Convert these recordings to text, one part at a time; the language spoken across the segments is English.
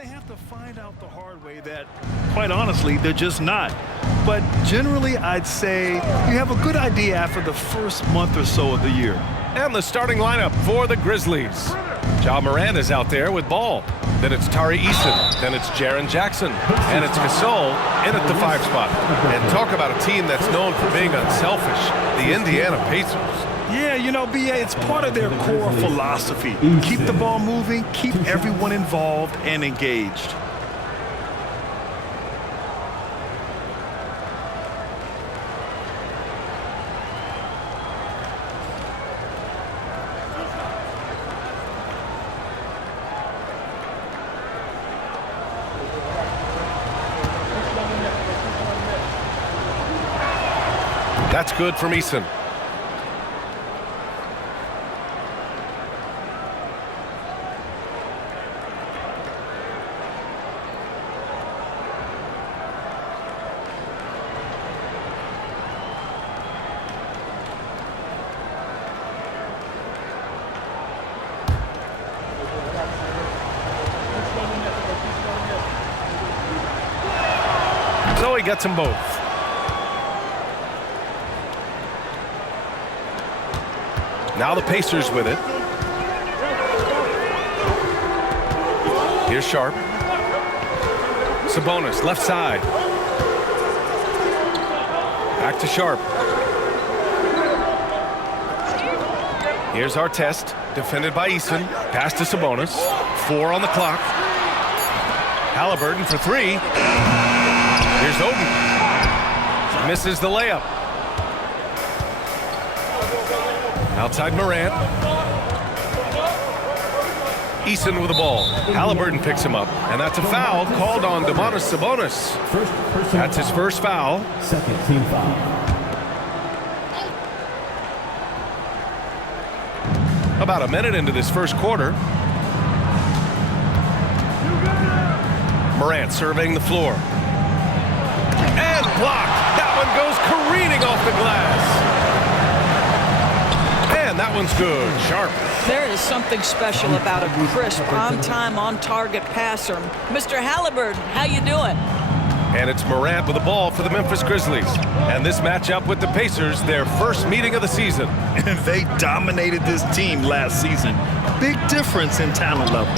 they have to find out the hard way that, quite honestly, they're just not. But generally, I'd say you have a good idea after the first month or so of the year. And the starting lineup for the Grizzlies. Morant is out there with ball. Then it's Tyrese. Then it's Jaren Jackson. And it's Gasol in at the 5 spot. And talk about a team that's known for being unselfish, the Indiana Pacers. Yeah, you know, B.A., it's part of their core philosophy. Keep the ball moving, keep everyone involved and engaged. That's good from Eason. So he gets them both. Now the Pacers with it. Here's Sharp. Sabonis, left side. Back to Sharp. Here's Artest, defended by Eason. Pass to Sabonis. 4 on the clock. Haliburton for 3. Here's Oden. Misses the layup. Outside Morant. Eason with the ball. Haliburton picks him up. And that's a foul called on Domantas Sabonis. That's his first foul. Second team foul. About a minute into this first quarter. Morant surveying the floor. And blocked. That one goes careening off the glass. And that one's good. Sharp. There is something special about a crisp, on-time, on-target passer. Mr. Haliburton, how you doing? And it's Morant with the ball for the Memphis Grizzlies. And this matchup with the Pacers, their first meeting of the season. And they dominated this team last season. Big difference in talent level.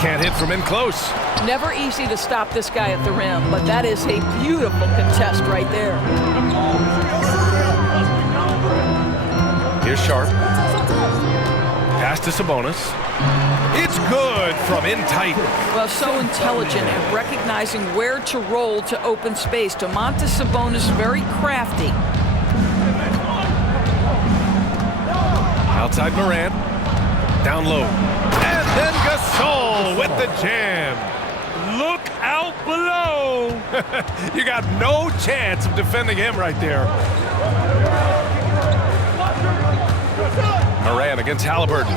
Can't hit from in close. Never easy to stop this guy at the rim, but that is a beautiful contest right there. Here's Sharp. Pass to Sabonis. It's good from in tight. Well, so intelligent at recognizing where to roll to open space. Domantas Sabonis very crafty. Outside Morant. Down low. And then Gasol with the jam. Look out below. You got no chance of defending him right there. Morant against Haliburton.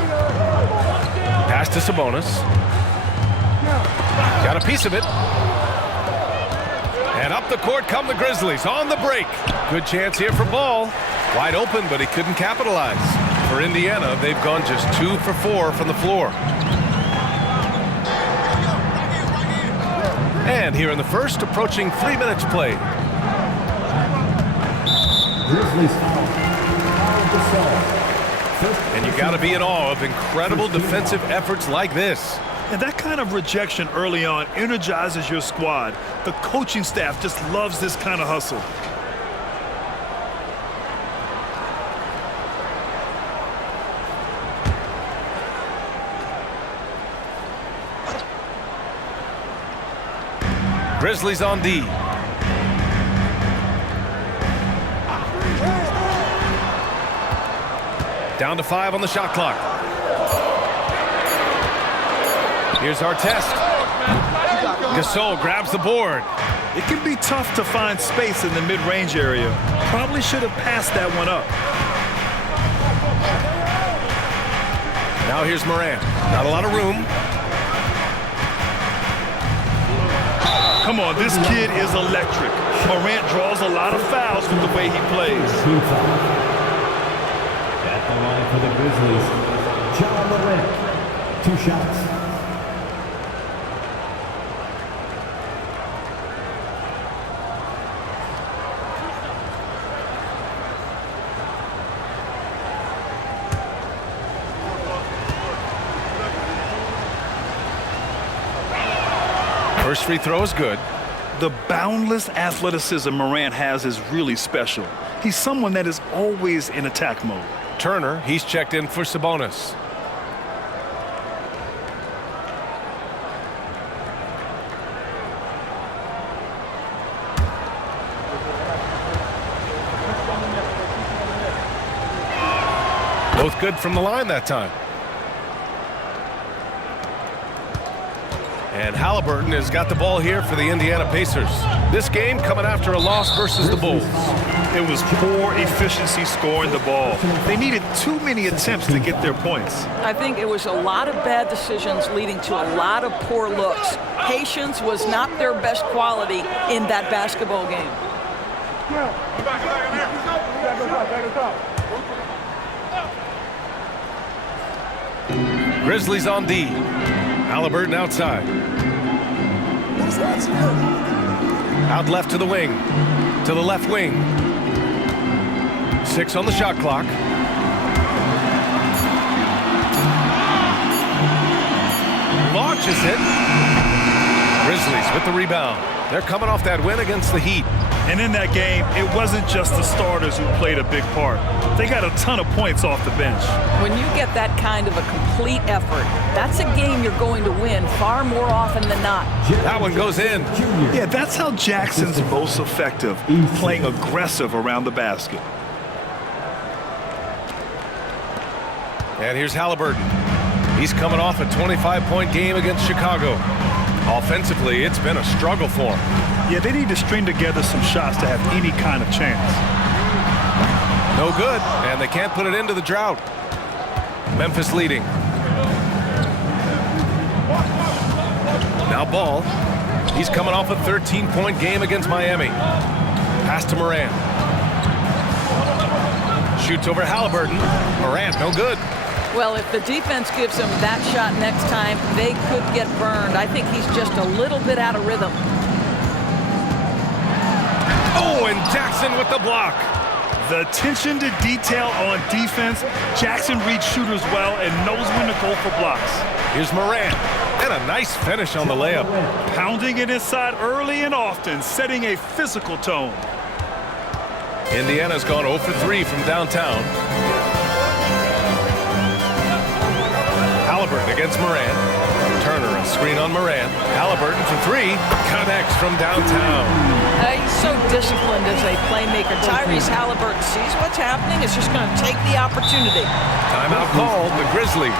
Pass to Sabonis. Got a piece of it. And up the court come the Grizzlies on the break. Good chance here for Ball. Wide open, but he couldn't capitalize. For Indiana, they've gone just 2 for 4 from the floor. And here in the first, approaching 3 minutes played. Grizzlies foul. And you got to be in awe of incredible defensive efforts like this. And that kind of rejection early on energizes your squad. The coaching staff just loves this kind of hustle. Grizzlies on D. Down to 5 on the shot clock. Here's Artest. Gasol grabs the board. It can be tough to find space in the mid-range area. Probably should have passed that one up. Now here's Morant. Not a lot of room. Come on, this kid is electric. Morant draws a lot of fouls with the way he plays. Team foul. At the line for the Grizzlies, Morant. 2 shots. First free throw is good. The boundless athleticism Morant has is really special. He's someone that is always in attack mode. Turner, he's checked in for Sabonis. Both good from the line that time. And Haliburton has got the ball here for the Indiana Pacers. This game coming after a loss versus the Bulls. It was poor efficiency scoring the ball. They needed too many attempts to get their points. I think it was a lot of bad decisions leading to a lot of poor looks. Patience was not their best quality in that basketball game. Grizzlies on D. Haliburton outside. Out left to the wing. To the left wing. 6 on the shot clock. Launches it. Grizzlies with the rebound. They're coming off that win against the Heat. And in that game, it wasn't just the starters who played a big part. They got a ton of points off the bench. When you get that kind of a complete effort, that's a game you're going to win far more often than not. That one goes in. Yeah, that's how Jackson's most effective, playing aggressive around the basket. And here's Haliburton. He's coming off a 25-point game against Chicago. Offensively, it's been a struggle for him. Yeah, they need to string together some shots to have any kind of chance. No good, and they can't put it into the drought. Memphis leading. Now Ball. He's coming off a 13-point game against Miami. Pass to Morant. Shoots over Haliburton. Morant, no good. Well, if the defense gives him that shot next time, they could get burned. I think he's just a little bit out of rhythm. Oh, and Jackson with the block. The attention to detail on defense. Jackson reads shooters well and knows when to go for blocks. Here's Morant. And a nice finish on the layup. Pounding it inside early and often, setting a physical tone. Indiana's gone 0 for 3 from downtown. Haliburton against Morant. Turner, a screen on Morant. Haliburton for 3. Connects from downtown. He's so disciplined as a playmaker. Tyrese Haliburton sees what's happening. Is just going to take the opportunity. Timeout called, the Grizzlies.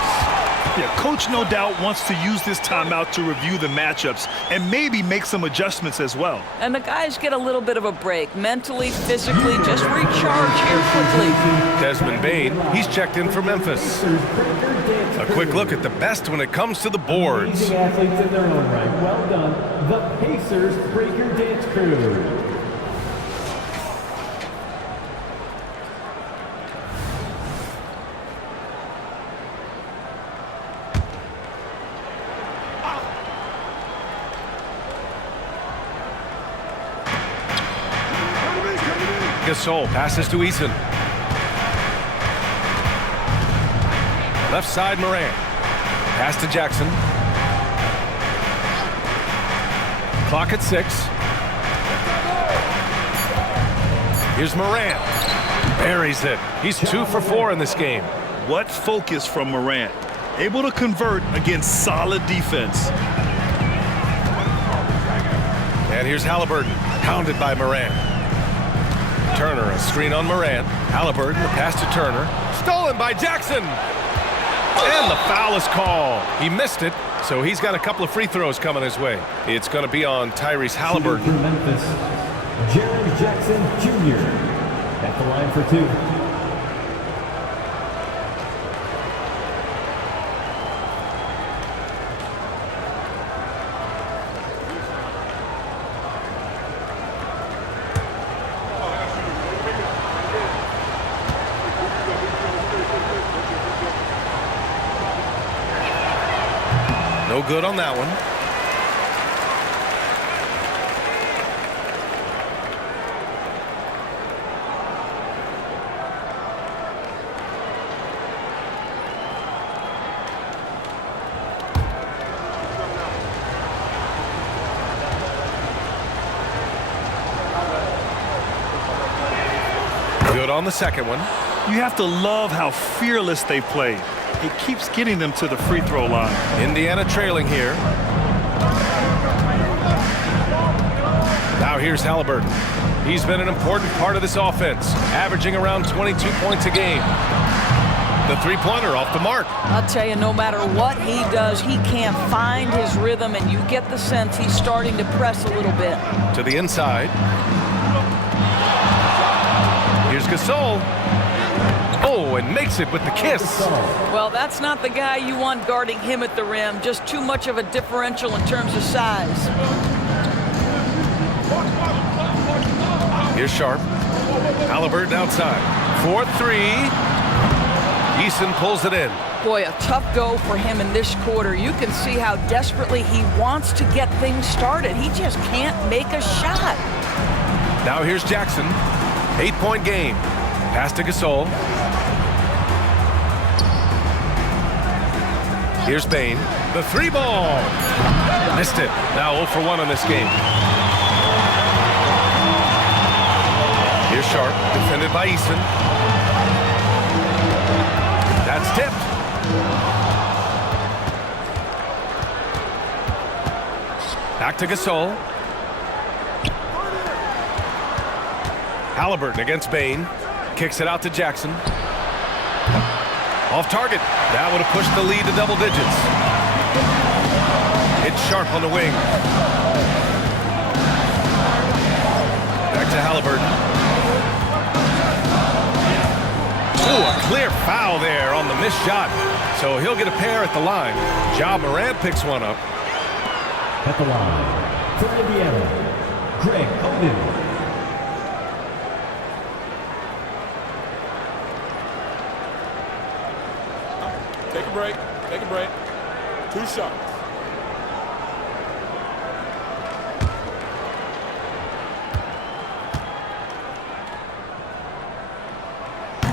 Yeah, coach no doubt wants to use this timeout to review the matchups and maybe make some adjustments as well. And the guys get a little bit of a break. Mentally, physically, just recharge here quickly. Desmond Bane, he's checked in for Memphis. A quick look at the best when it comes to the boards. Athletes in their own right. Well done. The Pacers Breaker Dance Crew. Gasol passes to Eason. Left side Morant. Pass to Jackson. Clock at 6. Here's Morant. Buries it. He's 2 for 4 in this game. What focus from Morant. Able to convert against solid defense. And here's Haliburton. Pounded by Morant. Turner, a screen on Morant. Haliburton, the pass to Turner. Stolen by Jackson. And the foul is called. He missed it, so he's got a couple of free throws coming his way. It's going to be on Tyrese Haliburton. For Memphis, Jaren Jackson Jr. at the line for 2. No good on that one. Good on the second one. You have to love how fearless they played. It keeps getting them to the free throw line. Indiana trailing here. Now here's Haliburton. He's been an important part of this offense, averaging around 22 points a game. The three-pointer off the mark. I'll tell you, no matter what he does, he can't find his rhythm, and you get the sense he's starting to press a little bit. To the inside. Here's Gasol. Oh, and makes it with the kiss. Well, that's not the guy you want guarding him at the rim. Just too much of a differential in terms of size. Here's Sharp. Haliburton outside. 4-3. Eason pulls it in. Boy, a tough go for him in this quarter. You can see how desperately he wants to get things started. He just can't make a shot. Now here's Jackson. 8-point game. Pass to Gasol. Here's Bane. The three ball. Missed it. Now 0 for 1 on this game. Here's Sharp. Defended by Eason. That's tipped. Back to Gasol. Haliburton against Bane. Kicks it out to Jackson. Off target. That would have pushed the lead to double digits. It's Sharp on the wing. Back to Haliburton. Ooh, a clear foul there on the missed shot. So he'll get a pair at the line. Ja Morant picks one up. At the line, for Indiana, Greg Oden. Take a break. Take a break. 2 shots.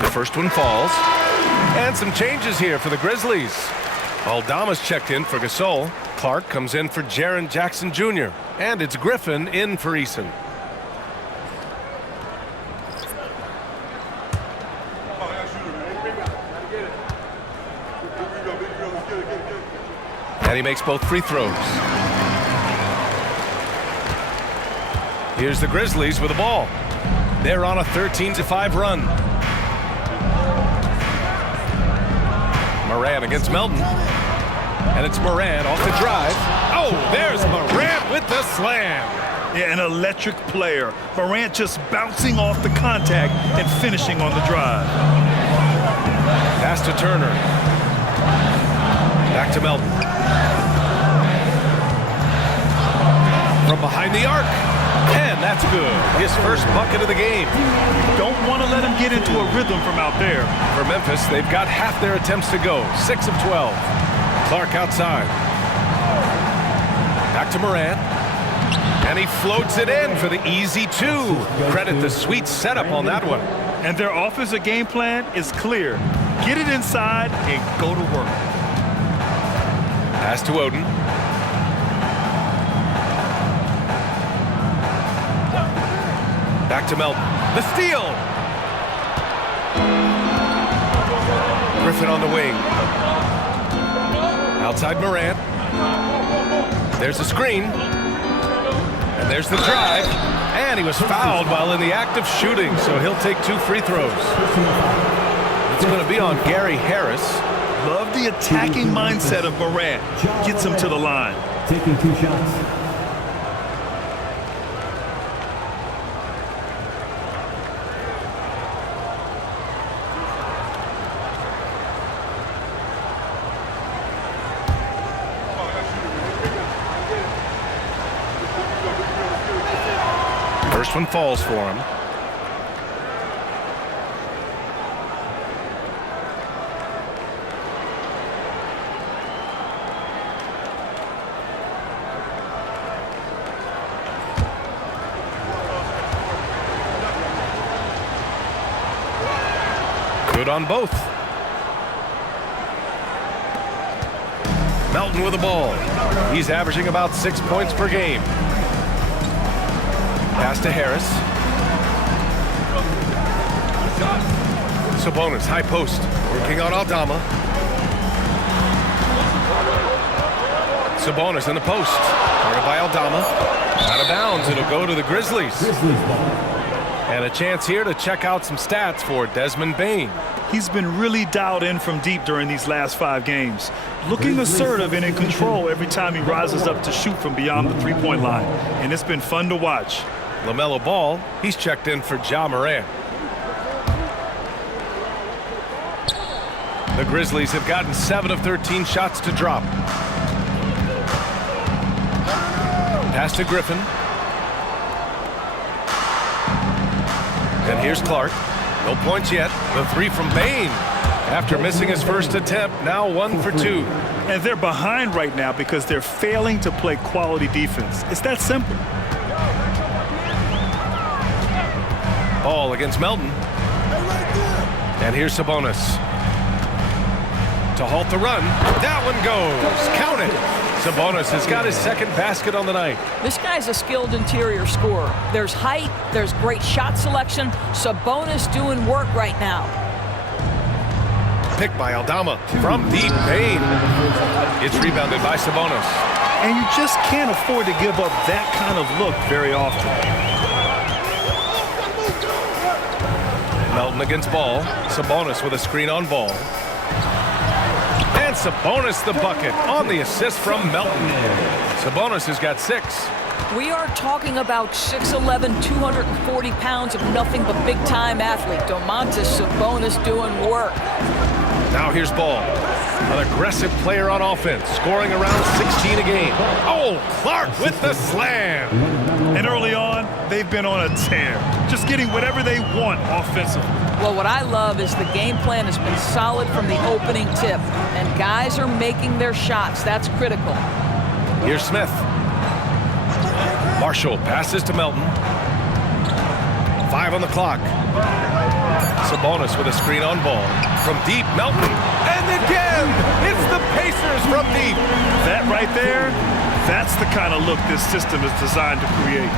The first one falls. And some changes here for the Grizzlies. Aldama's checked in for Gasol. Clark comes in for Jaren Jackson Jr. And it's Griffin in for Eason. And he makes both free throws. Here's the Grizzlies with the ball. They're on a 13-5 run. Morant against Melton. And it's Morant off the drive. Oh, there's Morant with the slam. Yeah, an electric player. Morant just bouncing off the contact and finishing on the drive. Pass to Turner. Back to Melton. From behind the arc. And that's good. His first bucket of the game. Don't want to let him get into a rhythm from out there. For Memphis, they've got half their attempts to go. 6 of 12. Clark outside. Back to Morant. And he floats it in for the easy 2. Credit the sweet setup on that one. And their offensive game plan is clear. Get it inside and go to work. Pass to Oden. Back to Melton. The steal. Griffin on the wing. Outside Morant. There's the screen. And there's the drive. And he was fouled while in the act of shooting, so he'll take 2 free throws. It's going to be on Gary Harris. Love the attacking mindset of Morant. Gets him to the line. Taking 2 shots. First one falls for him. Good on both. Melton with the ball. He's averaging about 6 points per game. Pass to Harris. Sabonis, high post, working on Aldama. Sabonis in the post, guarded by Aldama. Out of bounds, it'll go to the Grizzlies. Grizzlies ball. And a chance here to check out some stats for Desmond Bane. He's been really dialed in from deep during these last 5 games. Looking assertive and in control every time he rises up to shoot from beyond the three-point line. And it's been fun to watch. LaMelo Ball, he's checked in for Ja Morant. The Grizzlies have gotten 7 of 13 shots to drop. Pass to Griffin. And here's Clark. No points yet. The 3 from Bane. After missing his first attempt, now 1 for 2. And they're behind right now because they're failing to play quality defense. It's that simple. Ball against Melton. And here's Sabonis. To halt the run. That one goes. Count it. Sabonis has got his second basket on the night. This guy's a skilled interior scorer. There's height, there's great shot selection. Sabonis doing work right now. Picked by Aldama from deep. Bane. It's rebounded by Sabonis. And you just can't afford to give up that kind of look very often. Melton against Ball. Sabonis with a screen on Ball. And Sabonis the bucket on the assist from Melton. Sabonis has got 6. We are talking about 6'11", 240 pounds of nothing but big-time athlete. Domantas Sabonis doing work. Now here's Ball. An aggressive player on offense, scoring around 16 a game. Oh, Clark with the slam. And early on, they've been on a tear. Just getting whatever they want offensively. Well, what I love is the game plan has been solid from the opening tip. And guys are making their shots. That's critical. Here's Smith. Marshall passes to Melton. 5 on the clock. Sabonis with a screen on Ball. From deep, Melton. And again, it's the Pacers from deep. That right there, that's the kind of look this system is designed to create.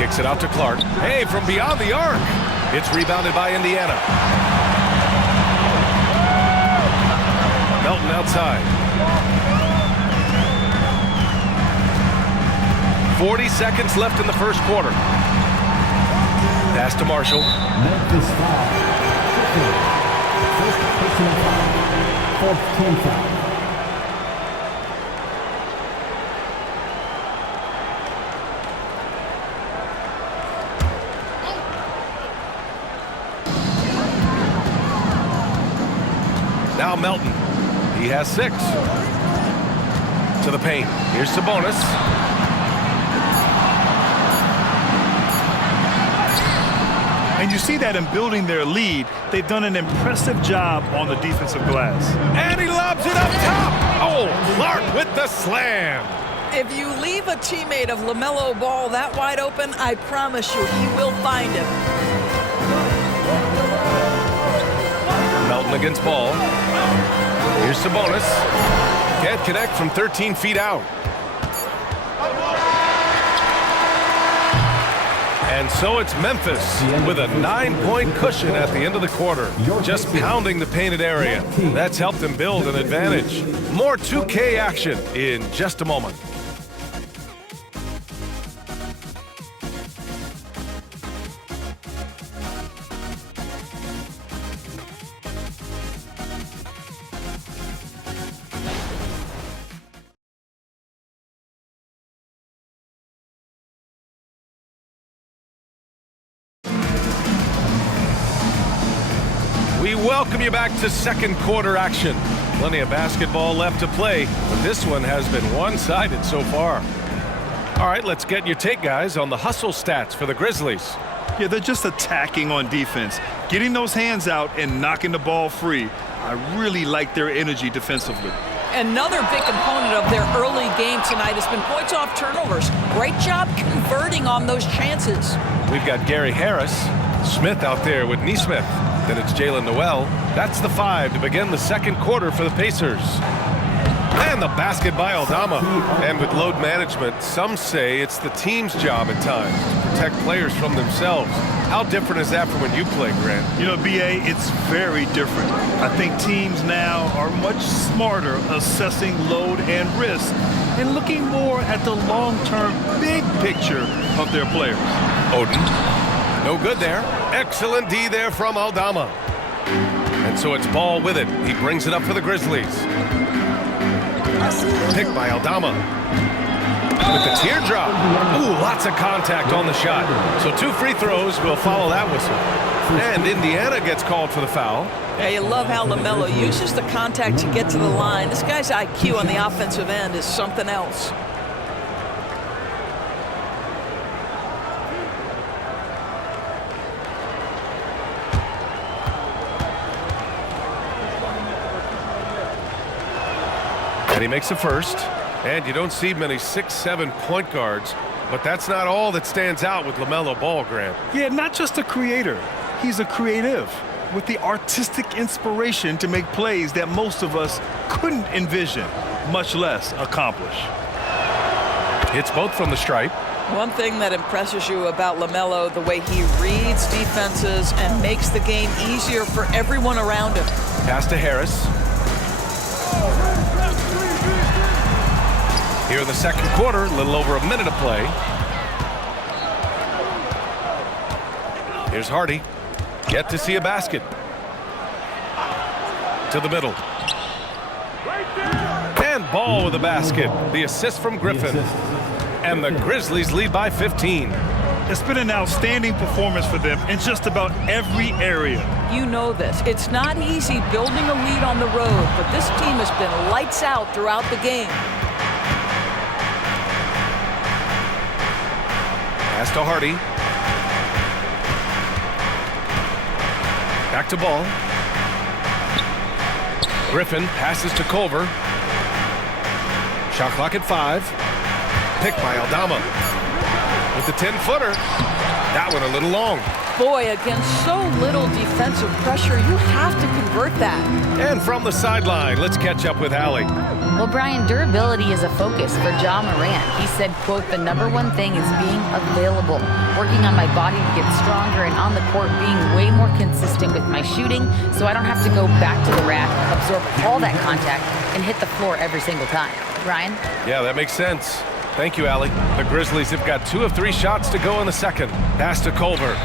Kicks it out to Clark. Hey, from beyond the arc. It's rebounded by Indiana. Melton outside. 40 seconds left in the first quarter. Pass to Marshall. Memphis foul. First personal foul. Fourth team foul. Now Melton. He has 6. To the paint. Here's Sabonis. And you see that in building their lead, they've done an impressive job on the defensive glass. And he lobs it up top. Oh, Clark with the slam. If you leave a teammate of LaMelo Ball that wide open, I promise you he will find him. Melton against Ball. Here's Sabonis. Can't connect from 13 feet out. And so it's Memphis with a 9-point cushion at the end of the quarter. Just pounding the painted area. That's helped them build an advantage. More 2K action in just a moment. We welcome you back to second quarter action. Plenty of basketball left to play, but this one has been one-sided so far. All right, let's get your take, guys, on the hustle stats for the Grizzlies. Yeah, they're just attacking on defense, getting those hands out and knocking the ball free. I really like their energy defensively. Another big component of their early game tonight has been points off turnovers. Great job converting on those chances. We've got Gary Harris, Smith out there with Nesmith. Then it's Jalen Noel. That's the 5 to begin the second quarter for the Pacers. And And the basket by Aldama. And with load management, some say it's the team's job at times to protect players from themselves. How different is that from when you played, Grant? You know, B.A., it's very different. I think teams now are much smarter assessing load and risk and looking more at the long-term big picture of their players. Oden. No good there. Excellent D there from Aldama. And so it's Ball with it. He brings it up for the Grizzlies. Picked by Aldama. With the teardrop. Ooh, lots of contact on the shot. So 2 free throws will follow that whistle. And Indiana gets called for the foul. Yeah, you love how LaMelo uses the contact to get to the line. This guy's IQ on the offensive end is something else. And he makes the first. And you don't see many 6'7" point guards, but that's not all that stands out with LaMelo Ball, Grant. Yeah, not just a creator. He's a creative with the artistic inspiration to make plays that most of us couldn't envision, much less accomplish. Hits both from the stripe. One thing that impresses you about LaMelo, the way he reads defenses and makes the game easier for everyone around him. Pass to Harris. Here in the second quarter, a little over a minute of play. Here's Hardy. Yet to see a basket. To the middle. And Ball with a basket. The assist from Griffin. And the Grizzlies lead by 15. It's been an outstanding performance for them in just about every area. You know this. It's not easy building a lead on the road, but this team has been lights out throughout the game. Pass to Hardy. Back to Ball. Griffin passes to Culver. Shot clock at 5. Picked by Aldama. With the 10-footer. That one a little long. Boy, against so little defensive pressure, you have to convert that. And from the sideline, let's catch up with Allie. Well, Brian, durability is a focus for Ja Morant. He said, quote, "The #1 thing is being available, working on my body to get stronger, and on the court being way more consistent with my shooting so I don't have to go back to the rack, absorb all that contact, and hit the floor every single time." Ryan? Yeah, that makes sense. Thank you, Allie. The Grizzlies have got 2 of 3 shots to go in the second. Pass to Culver.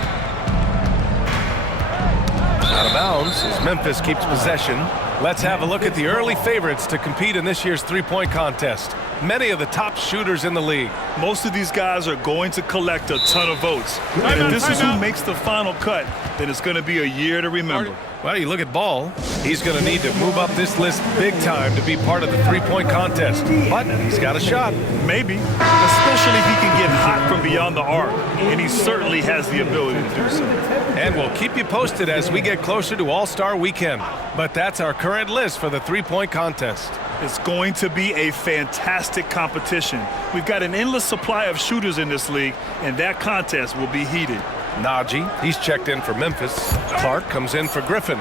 Out of bounds as Memphis keeps possession. Let's have a look at the early favorites to compete in this year's three-point contest. Many of the top shooters in the league. Most of these guys are going to collect a ton of votes. And if this is who makes the final cut, then it's going to be a year to remember. Well, you look at Ball. He's going to need to move up this list big time to be part of the three-point contest. But he's got a shot. Maybe, especially if he can get hot from beyond the arc. And he certainly has the ability to do so. And we'll keep you posted as we get closer to All-Star Weekend. But that's our current list for the three-point contest. It's going to be a fantastic competition. We've got an endless supply of shooters in this league, and that contest will be heated. Najee, he's checked in for Memphis. Clark comes in for Griffin.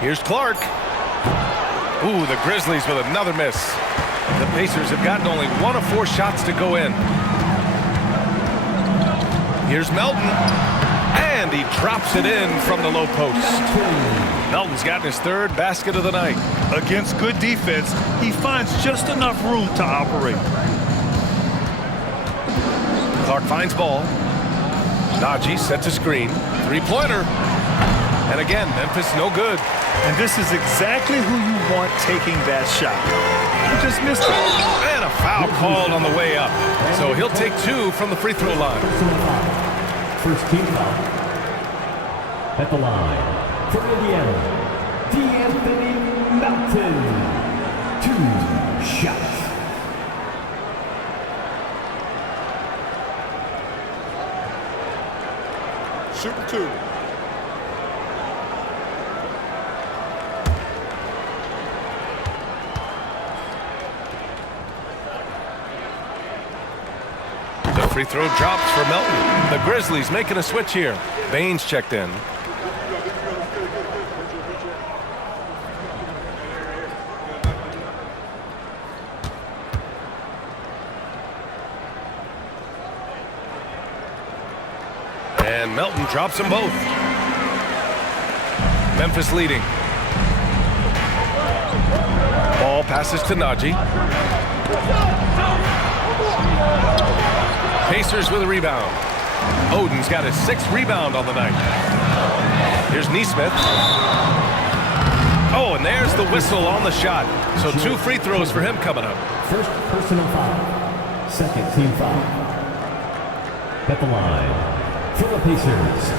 Here's Clark. Ooh, the Grizzlies with another miss. The Pacers have gotten only 1 of 4 shots to go in. Here's Melton. And he drops it in from the low post. Melton's gotten his 3rd basket of the night. Against good defense, he finds just enough room to operate. Clark finds Ball. Najee sets a screen. 3-pointer. And again, Memphis no good. And this is exactly who you want taking that shot. He just missed it. And a foul called on the way up. So he'll take 2 from the free throw line. First team foul. At the line, for Indiana, D'Anthony Melton. 2 shots. Shooting 2. The free throw drops for Melton. The Grizzlies making a switch here. Baines checked in. And Melton drops them both. Memphis leading. Ball passes to Najee. Pacers with a rebound. Oden's got his 6th rebound on the night. Here's Neesmith. Oh, and there's the whistle on the shot. So 2 free throws for him coming up. First personal foul. Second team foul. At the line, for the Pacers,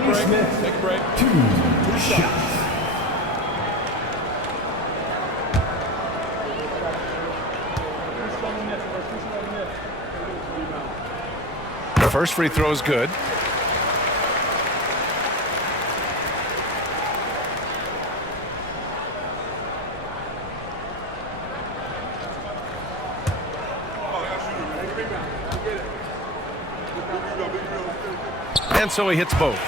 Neesmith, Take a break. 2 shots. The first free throw is good. And so he hits both.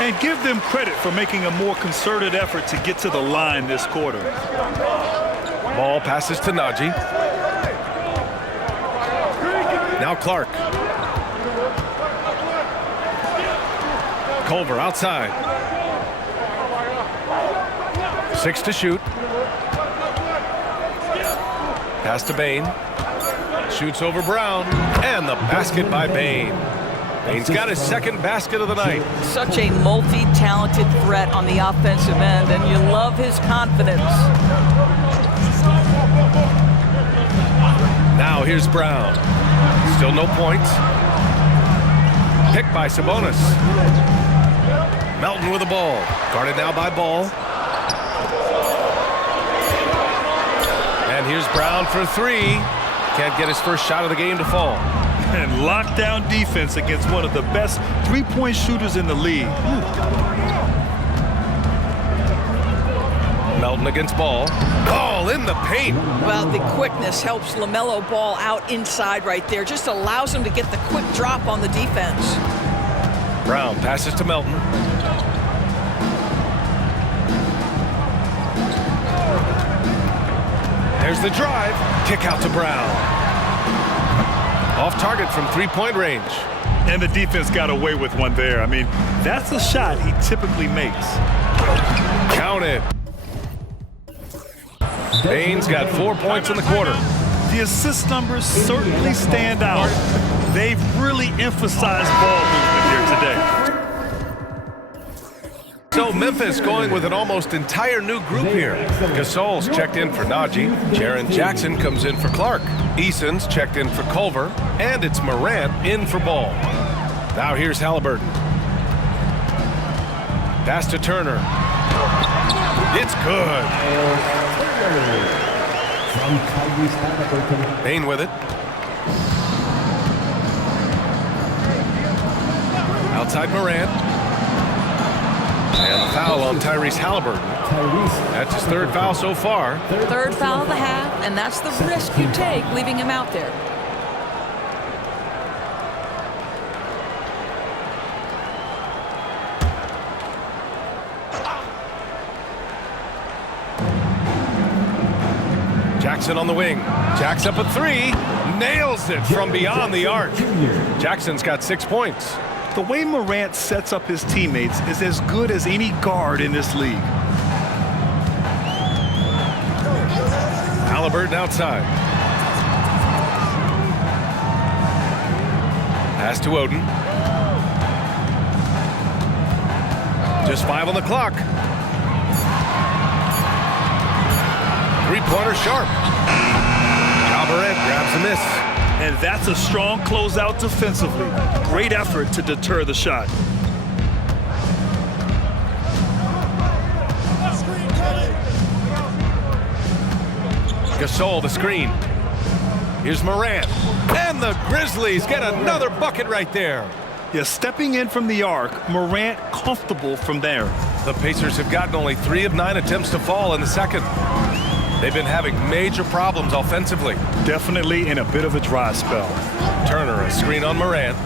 And give them credit for making a more concerted effort to get to the line this quarter. Ball passes to Najee. Now Clark. Culver outside. 6 to shoot. Pass to Bane. Shoots over Brown. And the basket by Bane. Bane's got his 2nd basket of the night. Such a multi-talented threat on the offensive end, and you love his confidence. Now here's Brown. Still no points. Picked by Sabonis. Melton with the ball. Guarded now by Ball. And here's Brown for 3. Can't get his first shot of the game to fall. And lockdown defense against one of the best three-point shooters in the league. Melton against Ball. Ball in the paint. Well, the quickness helps LaMelo Ball out inside right there. Just allows him to get the quick drop on the defense. Brown passes to Melton. There's the drive. Kick out to Brown. Off target from 3-point range. And the defense got away with one there. I mean, that's a shot he typically makes. Count it. Bane's got 4 points in the quarter. The assist numbers certainly stand out. They've really emphasized ball movement here today. So Memphis going with an almost entire new group here. Gasol's checked in for Najee. Jaren Jackson comes in for Clark. Eason's checked in for Culver. And it's Morant in for Ball. Now here's Haliburton. Pass to Turner. It's good. From Tyrese Haliburton. Bane with it. Outside Morant. And a foul on Tyrese Haliburton. That's his 3rd foul so far. 3rd foul of the half, and that's the risk you take leaving him out there. Jackson on the wing. Jacks up a 3. Nails it from beyond the arc. Jackson's got 6 points. The way Morant sets up his teammates is as good as any guard in this league. Haliburton outside. Pass to Oden. Just 5 on the clock. 3-pointer sharp. Morant grabs a miss. And that's a strong closeout defensively. Great effort to deter the shot. Gasol the screen. Here's Morant. And the Grizzlies get another bucket right there. Yeah, stepping in from the arc, Morant comfortable from there. The Pacers have gotten only 3 of 9 attempts to fall in the second. They've been having major problems offensively. Definitely in a bit of a dry spell. Turner, a screen on Morant.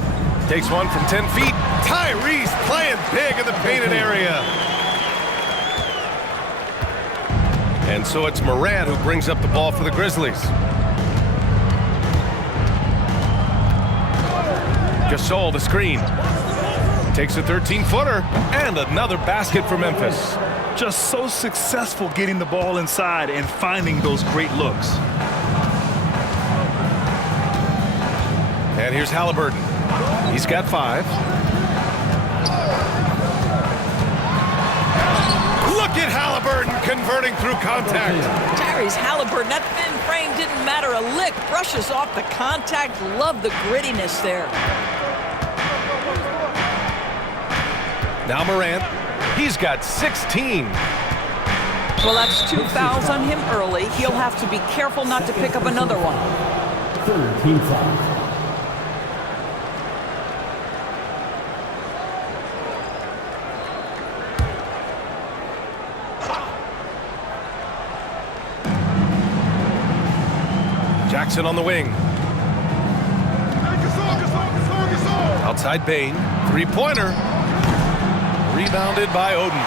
Takes one from 10 feet. Tyrese playing big in the painted area. And so it's Morant who brings up the ball for the Grizzlies. Gasol, the screen. Takes a 13-footer and another basket for Memphis. Just so successful getting the ball inside and finding those great looks. And here's Haliburton. He's got 5. Look at Haliburton converting through contact. Tyrese Haliburton, that thin frame didn't matter a lick. Brushes off the contact. Love the grittiness there. Now Morant. He's got 16. Well, that's 2 fouls on him early. He'll have to be careful not to pick up another one. Third team foul. Jackson on the wing. Outside Bane. 3-pointer. Rebounded by Oden.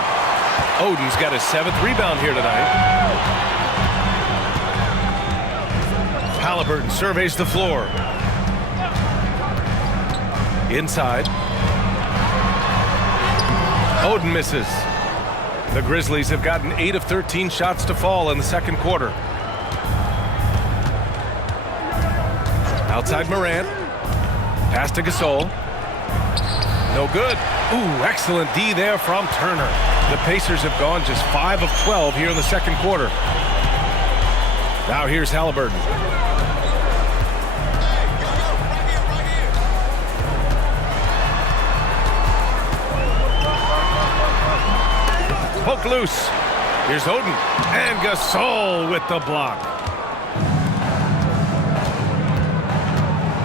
Oden's got his 7th rebound here tonight. Haliburton surveys the floor. Inside. Oden misses. The Grizzlies have gotten 8 of 13 shots to fall in the second quarter. Outside Morant. Pass to Gasol. No good. Ooh, excellent D there from Turner. The Pacers have gone just 5 of 12 here in the second quarter. Now here's Haliburton. Poke loose. Here's Oden. And Gasol with the block.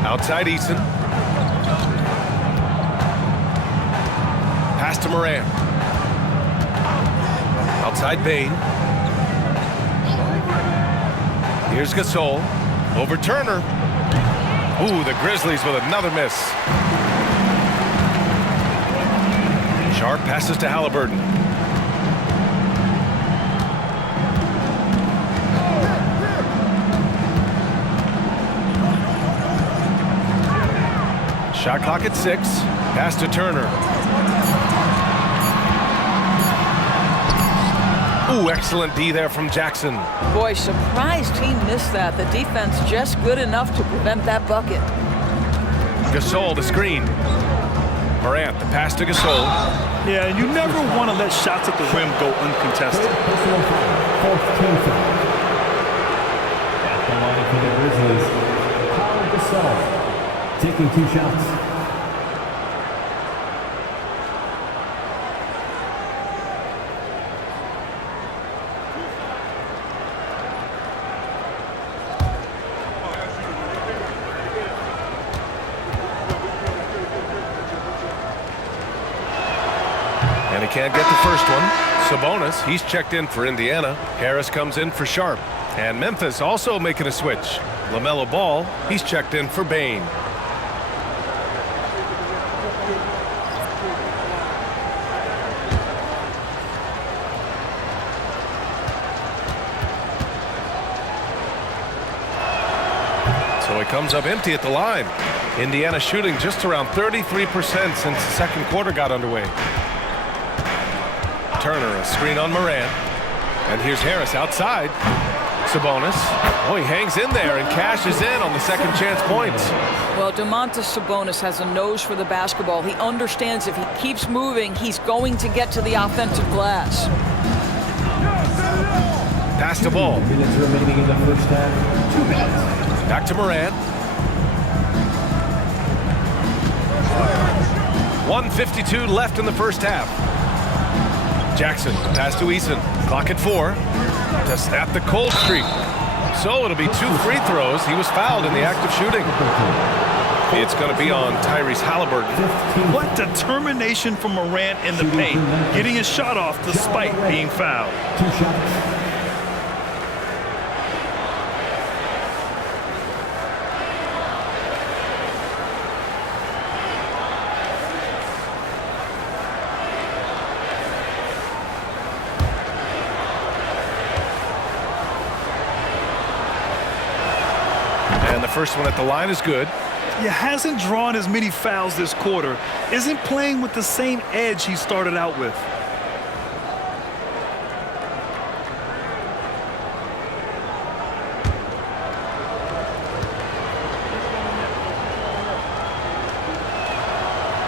Outside Eason. Pass to Morant. Outside Bane. Here's Gasol. Over Turner. Ooh, the Grizzlies with another miss. Sharp passes to Haliburton. Shot clock at 6. Pass to Turner. Ooh, excellent D there from Jackson. Boy, surprised he missed that. The defense just good enough to prevent that bucket. Gasol the screen. Morant, the pass to Gasol. Yeah, and you never want to let shots at the rim go uncontested. Personal foul. Fourth team foul. At the line for the Grizzlies, Gasol taking 2 shots. And he can't get the first one. Sabonis, he's checked in for Indiana. Harris comes in for Sharp. And Memphis also making a switch. LaMelo Ball, he's checked in for Bane. So he comes up empty at the line. Indiana shooting just around 33% since the second quarter got underway. Turner, a screen on Morant. And here's Harris outside. Sabonis. Oh, he hangs in there and cashes in on the second chance points. Well, Domantas Sabonis has a nose for the basketball. He understands if he keeps moving, he's going to get to the offensive glass. Pass to Ball. Minutes remaining in the first half. 2 minutes. Back to Morant. 1:52 left in the first half. Jackson, pass to Eason. Clock at 4. To snap the cold streak. So it'll be 2 free throws. He was fouled in the act of shooting. It's going to be on Tyrese Haliburton. What determination from Morant in the paint, getting his shot off despite being fouled. 2 shots. And the first one at the line is good. hasn't drawn as many fouls this quarter, isn't playing with the same edge he started out with.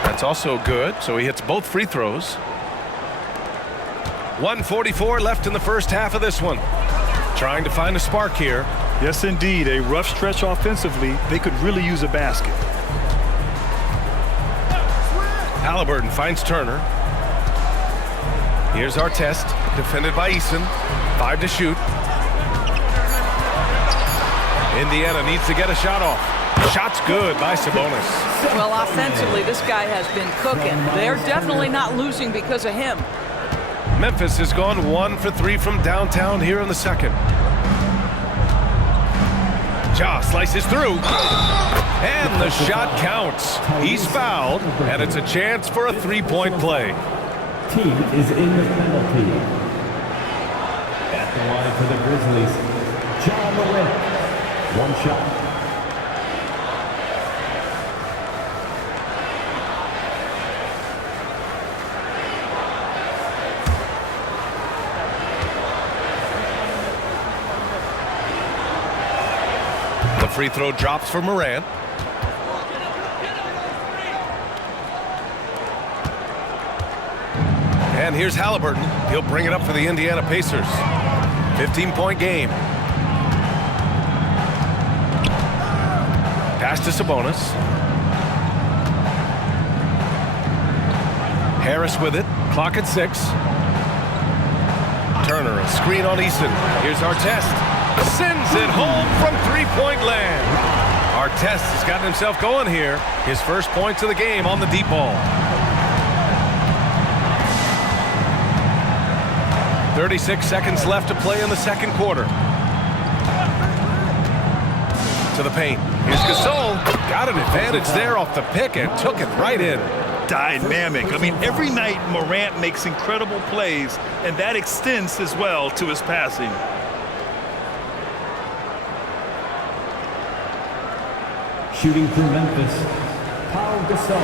That's also good, so he hits both free throws. 1:44 left in the first half of this one. Trying to find a spark here. Yes, indeed. A rough stretch offensively. They could really use a basket. Haliburton finds Turner. Here's our test. Defended by Eason. 5 to shoot. Indiana needs to get a shot off. Shot's good by Sabonis. Well, offensively, this guy has been cooking. They're definitely not losing because of him. Memphis has gone 1 for 3 from downtown here in the second. Ja slices through. And the shot counts. He's fouled, and it's a chance for a three-point play. Team is in the penalty. At the line for the Grizzlies, Ja Morant. One shot. The free throw drops for Morant. And here's Haliburton. He'll bring it up for the Indiana Pacers. 15-point game. Pass to Sabonis. Harris with it. Clock at 6. Turner, a screen on Eason. Here's Artest. Sends it home from three-point land. Artest has gotten himself going here. His first points of the game on the deep ball. 36 seconds left to play in the second quarter. To the paint. Here's Gasol. Got an advantage there off the pick and took it right in. Dynamic. I mean, every night Morant makes incredible plays, and that extends as well to his passing. Shooting for Memphis, Gasol.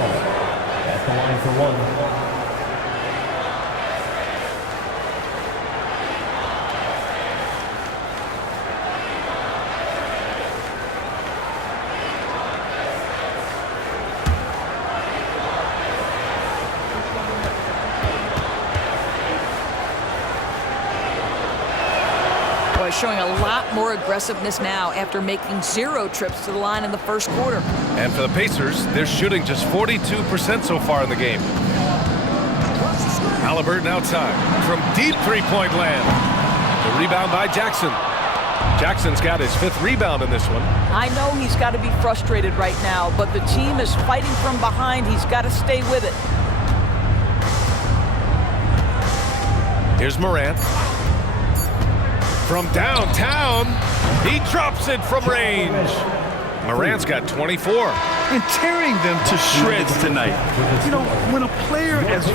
At the line for one. Showing a lot more aggressiveness now after making 0 trips to the line in the first quarter. And for the Pacers, they're shooting just 42% so far in the game. Haliburton outside from deep three-point land. The rebound by Jackson. Jackson's got his 5th rebound in this one. I know he's got to be frustrated right now, but the team is fighting from behind. He's got to stay with it. Here's Morant. From downtown, he drops it from range. Morant's got 24. And tearing them to shreds tonight. You know, when a player as